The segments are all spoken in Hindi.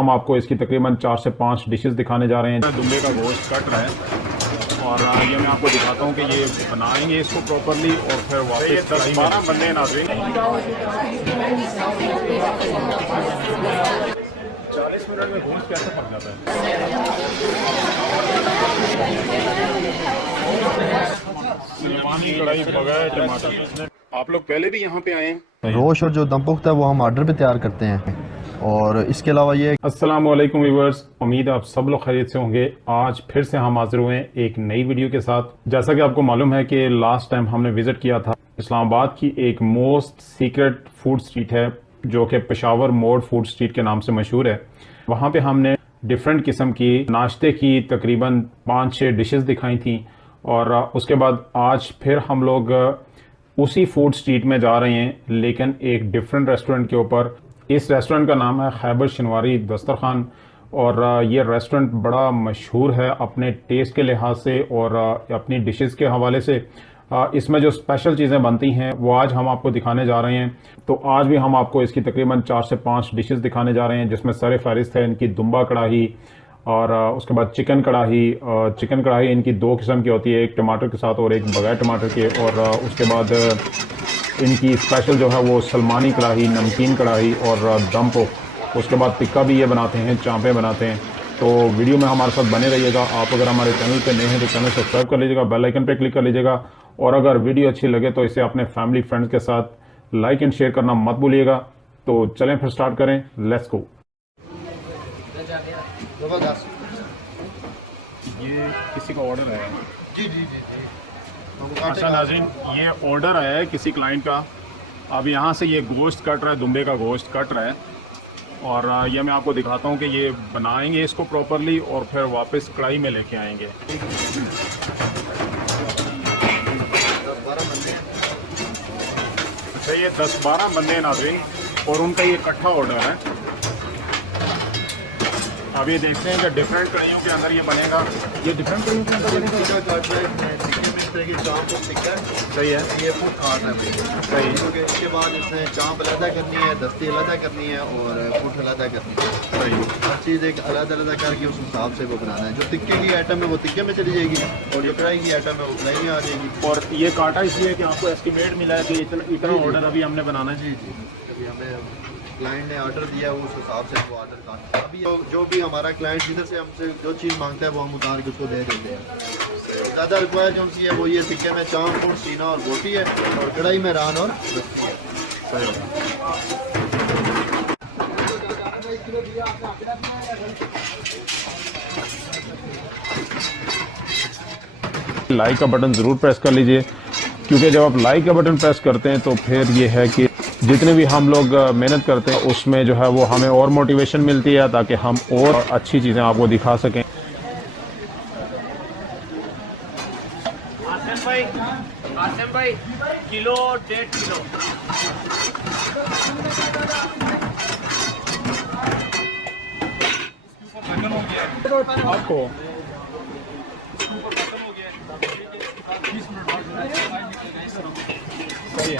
हम आपको इसकी तकरीबन 4 से 5 डिशेस दिखाने जा रहे हैं। दुम्बे का गोश्त कट रहा है और ये मैं आपको दिखाता हूँ कि ये बनाएंगे इसको प्रॉपरली और फिर वापस 10-12 बंदे नाज़रीन 40 मिनट में गोश्त कैसे पक जाता है। सलमानी कढ़ाई बगैर टमाटर। आप लोग पहले भी यहाँ पे आए हैं। रोश और जो दम पुख्ता है वो हम ऑर्डर पे तैयार करते हैं। और इसके अलावा ये अस्सलाम वालेकुम व्यूअर्स, उम्मीद है आप सब लोग खैरियत से होंगे। आज फिर से हम हाजिर हुए हैं एक नई वीडियो के साथ। जैसा कि आपको मालूम है कि लास्ट टाइम हमने विजिट किया था इस्लामाबाद की एक मोस्ट सीक्रेट फूड स्ट्रीट है जो कि पेशावर मोड़ फूड स्ट्रीट के नाम से मशहूर है। वहाँ पे हमने डिफरेंट किस्म की नाश्ते की तकरीबन 5-6 डिशेस दिखाई थी और उसके बाद आज फिर हम लोग उसी फूड स्ट्रीट में जा रहे हैं, लेकिन एक डिफरेंट रेस्टोरेंट के ऊपर। इस रेस्टोरेंट का नाम है खैबर शनवारी दस्तरखान और ये रेस्टोरेंट बड़ा मशहूर है अपने टेस्ट के लिहाज से और अपनी डिशेस के हवाले से। इसमें जो स्पेशल चीज़ें बनती हैं वो आज हम आपको दिखाने जा रहे हैं। तो आज भी हम आपको इसकी तकरीबन 4 से 5 डिशेस दिखाने जा रहे हैं, जिसमें सर फहरिस्त है इनकी दुम्बा कढ़ाई और उसके बाद चिकन कढ़ाई। चिकन कढ़ाई इनकी 2 किस्म की होती है, एक टमाटर के साथ और एक बगैर टमाटर के। और उसके बाद इनकी स्पेशल जो है वो सलमानी कढ़ाई, नमकीन कढ़ाई और दम पोख। उसके बाद टिक्का भी ये बनाते हैं, चांपे बनाते हैं। तो वीडियो में हमारे साथ बने रहिएगा। आप अगर हमारे चैनल पे नए हैं तो चैनल सब्सक्राइब कर लीजिएगा, बेल आइकन पे क्लिक कर लीजिएगा और अगर वीडियो अच्छी लगे तो इसे अपने फैमिली फ्रेंड्स के साथ लाइक एंड शेयर करना मत भूलिएगा। तो चलें फिर स्टार्ट करें, लेट्स गो। ये किसी का ऑर्डर है? जी जी जी जी। अच्छा नाज़रीन, ये ऑर्डर आया है किसी क्लाइंट का। अब यहाँ से ये गोश्त कट रहा है, दुम्बे का गोश्त कट रहा है और ये मैं आपको दिखाता हूँ कि ये बनाएंगे इसको प्रॉपरली और फिर वापस कढ़ाई में लेके आएंगे। अच्छा, ये 10-12 बंदे हैं नाज़रीन और उनका ये इकट्ठा ऑर्डर है। अब ये देखते हैं कि डिफरेंट कढ़ाइयों के अंदर ये बनेगा। ये डिफरेंट कढ़ाइयों के अंदर बनेगा। सही है, ये फूड खाट है भाई। सही है। क्योंकि इसके बाद इसमें चांप अलग करनी है, दस्ती अलग करनी है और फूड अलग करनी है। सही है। हर चीज़ एक अलग अलग करके उस हिसाब से वो बनाना है। जो तिक्के की आइटम है वो तिक्के में चली जाएगी और जो कढ़ाई की आइटम है वो कढ़ाई में आ जाएगी। और ये काटा इसलिए कि आपको एस्टिमेट मिला है कि इतना ऑर्डर अभी हमने बनाना है। जी जी, अभी हमें क्लाइंट ने ऑर्डर दिया उस हिसाब से वो ऑर्डर काट। अभी जो भी हमारा क्लाइंट जिधर से हमसे जो चीज़ मांगता है वो हम उतार के उसको दे देते हैं। ज़्यादा रिक्वायर जो सी है वो ये तिक्के में चाँप, फूड, सीना और बोटी है और कढ़ाई में रान और दस्ती है। लाइक का बटन ज़रूर प्रेस कर लीजिए, क्योंकि जब आप लाइक का बटन प्रेस करते हैं तो फिर ये है कि जितने भी हम लोग मेहनत करते हैं उसमें जो है वो हमें और मोटिवेशन मिलती है ताकि हम और अच्छी चीज़ें आपको दिखा सकें। आसिम भाई किलो 1.5 किलो। आपको सही है।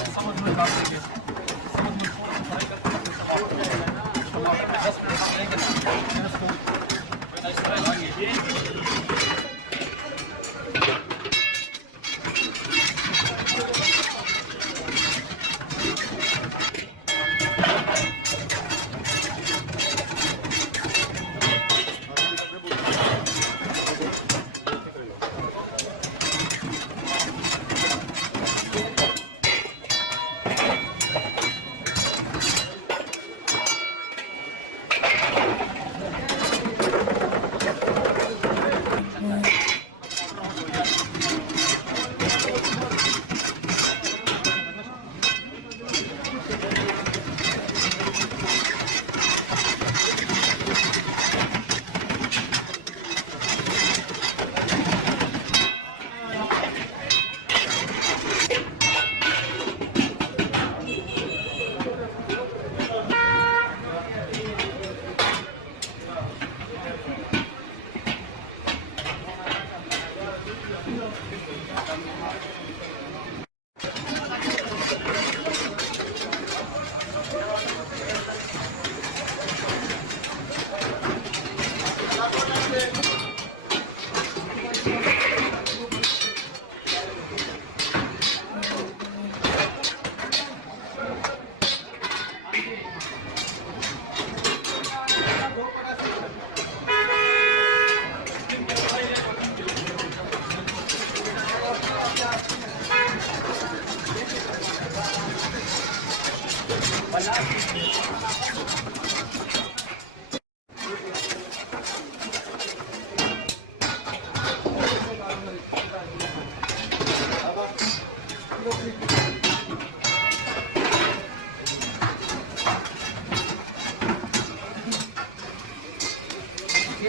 ये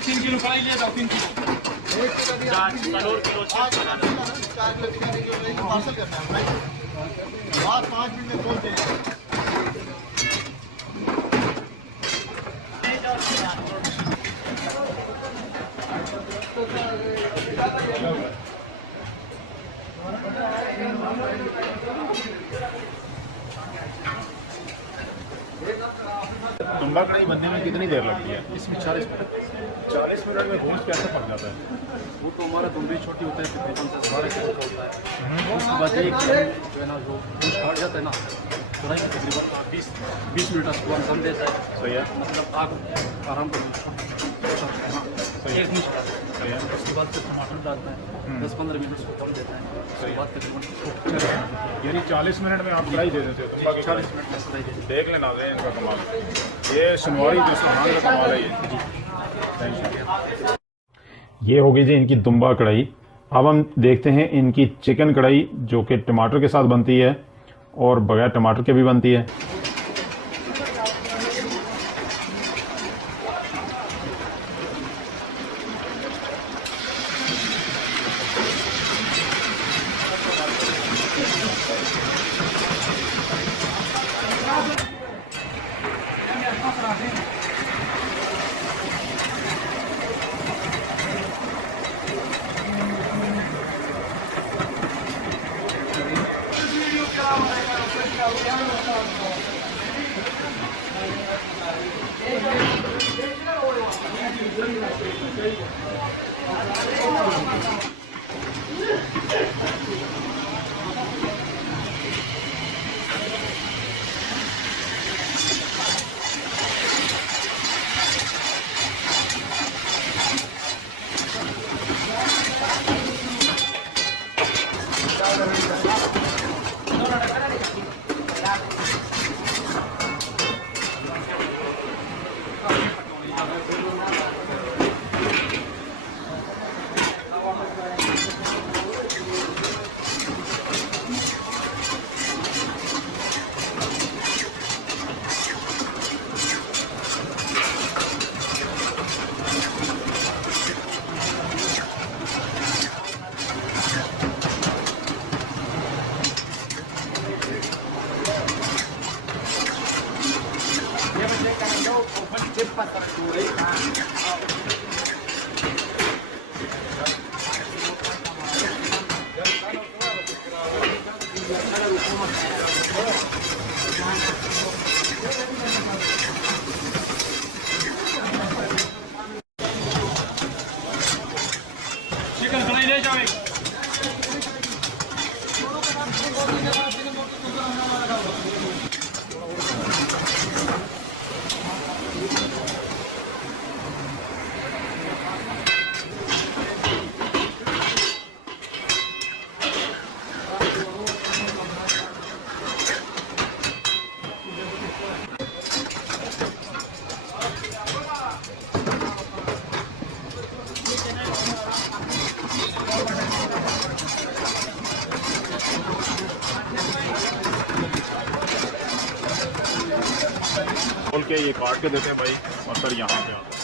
3 किलो कढ़ाई ले जाओ, 3 किलो। 4 किलो पार्सल करना है भाई, बात 5 मिनट में पहुंच जाएगा। तुम्बा कढ़ाई बनने में कितनी देर लगती है? इसमें 40 मिनट। 40 मिनट में गोश्त कैसे पक जाता है? वो तो हमारा दूरी छोटी होता है, तकरीबन 10-12 किलो का होता है। उसके बाद एक जो है ना, जो गोश्त काट जाता है ना, कढ़ाई में तकरीबन 20 मिनट का दम देता है। सही है, मतलब आग आराम कर एक मिनट सही है। उसके बाद फिर टमाटर डालता है, 10-15 मिनट उसको दम देता है। उसके बाद तकरीबन यानी 40 मिनट में आप कढ़ाई दे देते हो तुम्बा की? 40 मिनट में कढ़ाई देते देख लेना है इनका कमाल, ये शनवारी जो सुभान का कमाल है ये। ये हो गई जी इनकी दुम्बा कढ़ाई। अब हम देखते हैं इनकी चिकन कढ़ाई जो कि टमाटर के साथ बनती है और बगैर टमाटर के भी बनती है। चिकन कढ़ाई ले जाओ एक। खोल के ये काट के देते हैं भाई और फिर यहाँ पे आते हैं।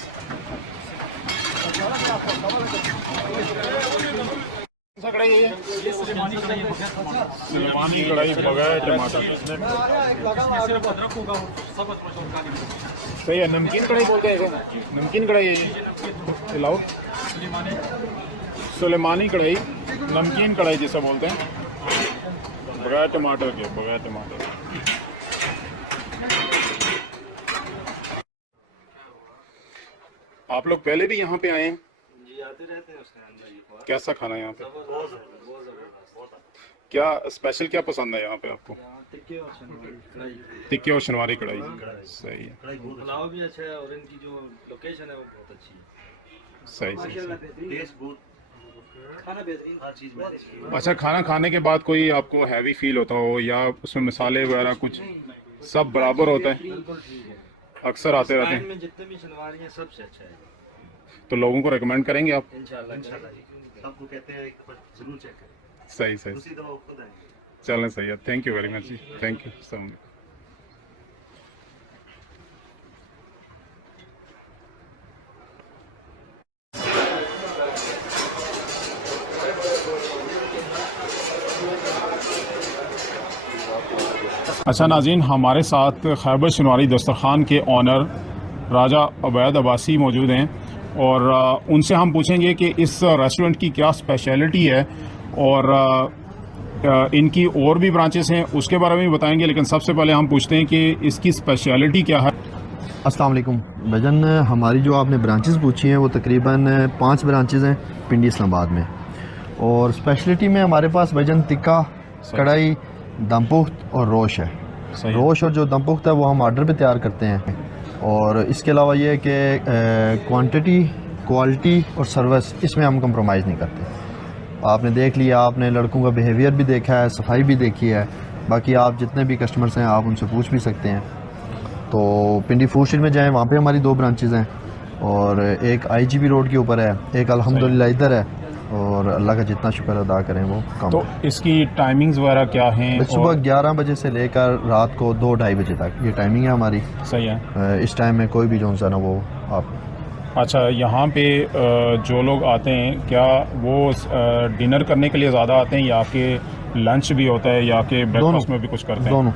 कौन सा कढ़ाई है ये? सुलेमानी कढ़ाई बगैर टमाटर। सिर्फ अदरक होगा, सब सही है, नमकीन कढ़ाई बोलते हैं इसे? नमकीन कढ़ाई है ये, लाओ। सुलेमानी कढ़ाई, नमकीन कढ़ाई जिसे बोलते हैं, बगैर टमाटर के, बगैर टमाटर। आप लोग पहले भी यहाँ पे आए हैं? जी आते रहते हैं। उसके अंदर कैसा खाना है यहाँ पे? क्या स्पेशल क्या पसंद है यहाँ पे आपको? टिक्के और शनवारी कढ़ाई, टिक्के और शनवारी कढ़ाई, सही है, पुलाव भी अच्छा है और इनकी जो लोकेशन है वो बहुत अच्छी है। सही सही। टेस्ट बहुत, खाना बेहतरीन, हर चीज़ बेहतरीन। अच्छा, खाना खाने के बाद कोई आपको हैवी फील होता हो या उसमें मसाले वगैरह कुछ सब बराबर होता है? बिल्कुल ठीक है। अक्सर आते रहते हैं में जितने भी शनवारी हैं सबसे अच्छा है। तो लोगों को रेकमेंड करेंगे आप? इंशाल्लाह। आपको कहते हैं एक दफ़ा जरूर चेक करें, सही सही, दूसरी दफ़ा वो खुद आएंगे। चलें सही है। थैंक यू वेरी मच जी, थैंक यू सो मच। अच्छा नाज़रीन, हमारे साथ खैबर शनवारी दस्तरखान के ऑनर राजा अवैध अब्बासी मौजूद हैं और उनसे हम पूछेंगे कि इस रेस्टोरेंट की क्या स्पेशलिटी है और इनकी और भी ब्रांचेस हैं उसके बारे में भी बताएंगे, लेकिन सबसे पहले हम पूछते हैं कि इसकी स्पेशलिटी क्या है। अस्सलाम वालेकुम भाईजान, हमारी जो आपने ब्रांचेस पूछी हैं वो तकरीबन 5 ब्रांचेस हैं पिंडी इस्लामाबाद में। और स्पेशलिटी में हमारे पास भाईजान टिक्का, कढ़ाई, दमपुख्त और रोश है। रोश और जो दमपुख्त है वो हम आर्डर पे तैयार करते हैं। और इसके अलावा ये है कि क्वांटिटी, क्वालिटी और सर्विस इसमें हम कंप्रोमाइज़ नहीं करते। आपने देख लिया, आपने लड़कों का बिहेवियर भी देखा है, सफाई भी देखी है। बाकी आप जितने भी कस्टमर्स हैं आप उनसे पूछ भी सकते हैं। तो पिंडी फूड स्ट्रीट में जाएं, वहाँ पे हमारी 2 ब्रांचेज़ हैं और एक IGB रोड के ऊपर है, एक अल्हम्दुलिल्लाह इधर है। और अल्लाह का जितना शुक्र अदा करें वो कम। तो इसकी टाइमिंग्स वगैरह क्या हैं? सुबह 11 बजे से लेकर रात को 2-2:30 बजे तक ये टाइमिंग है हमारी। सही है। इस टाइम में कोई भी जो सा ना वो आप। अच्छा, यहाँ पे जो लोग आते हैं क्या वो डिनर करने के लिए ज़्यादा आते हैं या आपके लंच भी होता है या कि ब्रेकफास्ट में भी कुछ करते हैं? दोनों,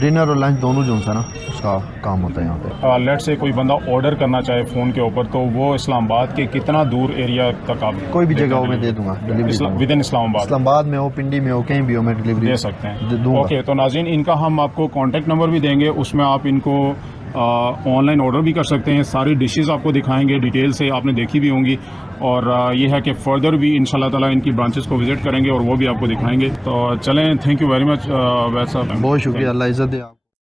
डिनर और लंच दोनों जो सा ना उसका काम होता है यहाँ पे। लेट से कोई बंदा ऑर्डर करना चाहे फ़ोन के ऊपर तो वो इस्लामाबाद के कितना दूर एरिया तक आप कोई भी जगह हो मैं दे दूंगा डिलीवरी विद इन इस्लामाबाद में हो, पिंडी में हो, कहीं भी हो, मैं डिलीवरी दे सकते हैं। दूंगा। ओके, तो नाज़रीन इनका हम आपको कॉन्टैक्ट नंबर भी देंगे, उसमें आप इनको ऑनलाइन ऑर्डर भी कर सकते हैं। सारी डिशेस आपको दिखाएंगे, डिटेल से आपने देखी भी होंगी। और ये है कि फर्दर भी इंशाल्लाह ताला इनकी ब्रांचेस को विजिट करेंगे और वो भी आपको दिखाएंगे। तो चलें, थैंक यू वेरी मच वैसा। बहुत शुक्रिया, अल्लाह इज़्ज़त दे आप।